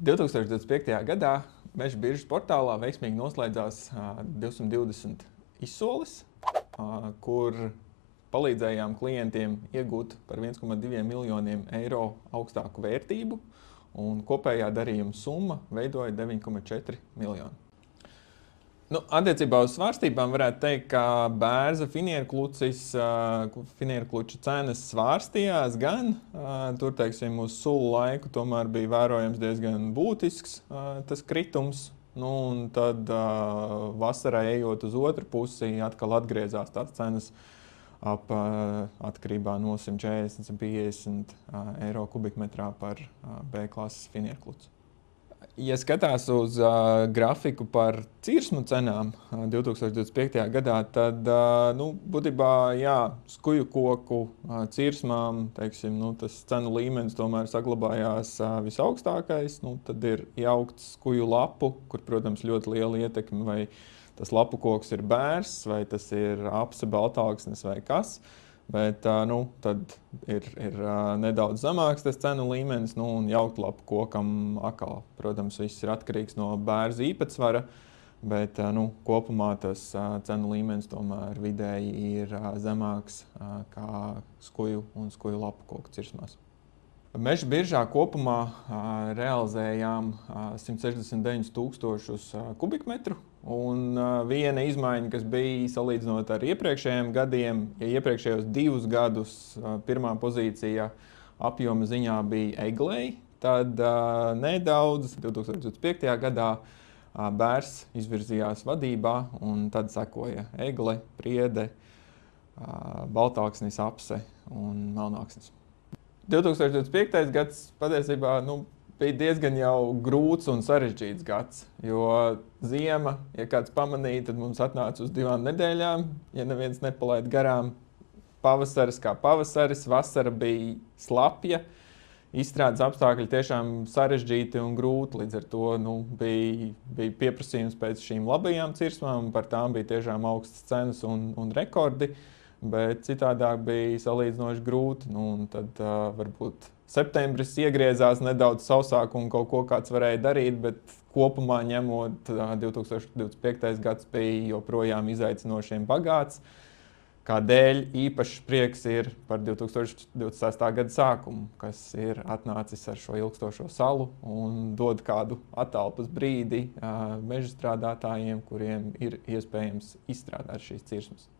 2025. gadā Meža biržas portālā veiksmīgi noslēdzās 220 izsoles, kur palīdzējām klientiem iegūt par 1,2 miljoniem eiro augstāku vērtību, un kopējā darījuma summa veidoja 9,4 miljoni. Attiecībā uz svārstībām varētu teikt, ka bērza finierkluča cenas svārstījās gan. Tur, teiksim, uz sulu laiku tomēr bija vērojams diezgan būtisks tas kritums. Un tad vasarā ejot uz otru pusi, atkal atgriezās tās cenas atkarībā no 140–150 eiro kubikmetrā par B klases finierkluci. Ja skatās uz grafiku par cirsmu cenām 2025. gadā, tad būtībā skuju koku cirsmām, teiksim, tas cenu līmenis tomēr saglabājās visaugstākais. Tad ir jaukts skuju lapu, kur, protams, ļoti liela ietekme, vai tas lapu koks ir bērs, vai tas ir apse, baltāksnis vai kas. Bet tad ir nedaudz zemāks tas cenu līmenis, un jauktu lapu kokam atkal, protams, viss ir atkarīgs no bērza īpatsvara, bet kopumā tas cenu līmenis tomēr vidēji ir zemāks kā skuju un skuju lapu koku cirsmās. Meža biržā kopumā realizējām 169,000 kubikmetru. Un viena izmaiņa, kas bija salīdzinot ar iepriekšējiem gadiem, ja iepriekšējos 2 gadus pirmā pozīcija apjoma ziņā bija eglei, tad nedaudz 2025. gadā bērs izvirzījās vadībā, un tad sekoja egle, priede, baltāksnis, apse un melnāksnis. 2025. gads patiesībā bija diezgan jau grūts un sarežģīts gads, jo ziema, ja kāds pamanīja, tad mums atnāca uz 2 nedēļām, ja neviens nepalaid garām. Pavasaris kā pavasaris, vasara bija slapja, izstrādes apstākļi tiešām sarežģīti un grūti, līdz ar to bija pieprasījums pēc šīm labajām cirsmām, par tām bija tiešām augstas cenas un rekordi, bet citādāk bija salīdzinoši grūti. Un tad varbūt septembris iegriezās nedaudz sausāk un kaut ko kāds varēja darīt, bet kopumā ņemot 2025. gads bija joprojām izaicinošiem bagāts, kādēļ īpašs prieks ir par 2026. gada sākumu, kas ir atnācis ar šo ilgstošo salu un dod kādu atelpas brīdi meža strādātājiem, kuriem ir iespējams izstrādāt šīs cirsmas.